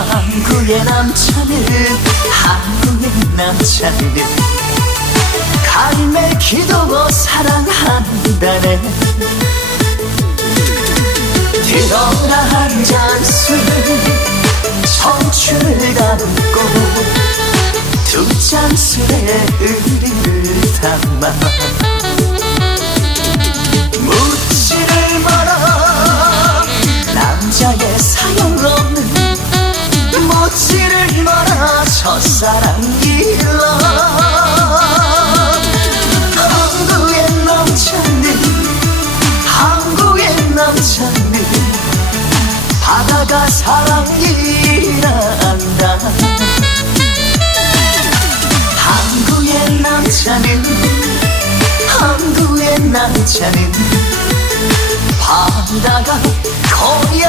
한국의 남자는 한국의 남자는 갈매 기도고 사랑한다네. 들어라 한 잔 술 청춘을 담고 두 잔 술에 의리 사랑 길러. 한국의 남자는 한국의 남자는 바다가 사랑이란다. 한국의 남자는 한국의 남자는 바다가 고향